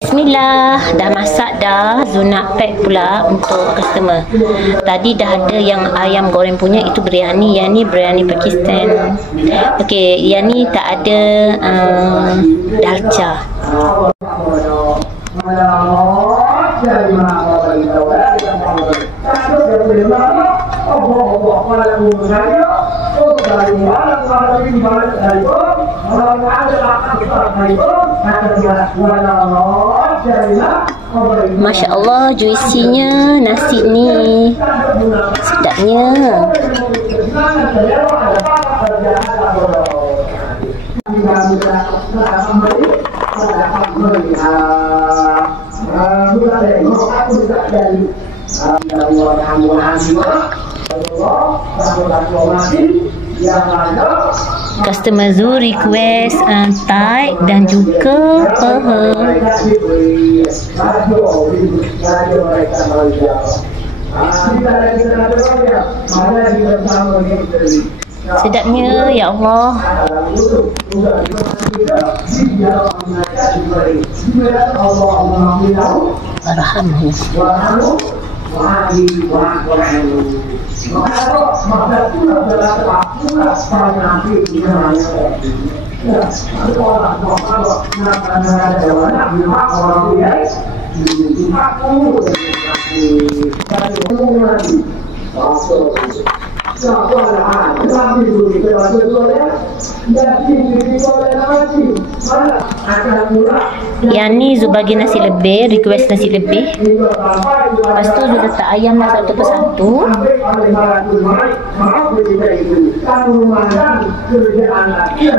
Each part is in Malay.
Bismillah, dah masak dah. Zuna pack pula untuk customer. Tadi dah ada yang ayam goreng punya, itu biryani. Yang ni biryani Pakistan. Okey, yang ni tak ada dalca. Masya Allah, juicy-nya nasi ni. Sedapnya. Customer Zu request Thai dan juga sedapnya, ya Allah. Yang ni Zu bagi nasi lebih, request nasi lebih. Lepas tu Zu letak ayam lah satu persatu.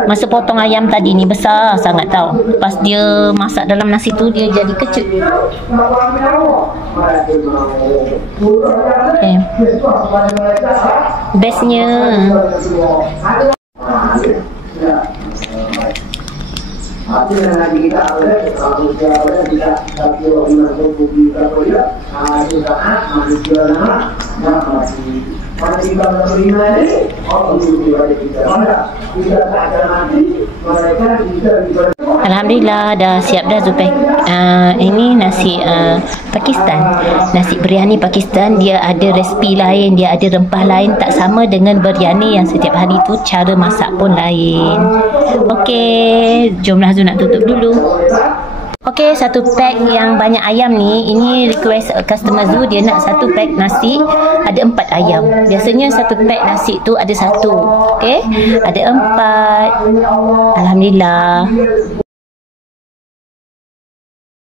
Masa potong ayam tadi ni besar sangat tau. Pas dia masak dalam nasi tu dia jadi kecil. Okay. Bestnya. Alhamdulillah dah siap dah Zupack. Ini nasi Pakistan. Nasi biryani Pakistan, dia ada resipi lain, dia ada rempah lain, tak sama dengan biryani yang setiap hari tu, cara masak pun lain. Okey, jomlah Zu nak tutup dulu. Okey, satu pack yang banyak ayam ni, ini request customer Zu, dia nak satu pack nasi ada 4 ayam. Biasanya satu pack nasi tu ada 1. Okey, ada 4. Alhamdulillah.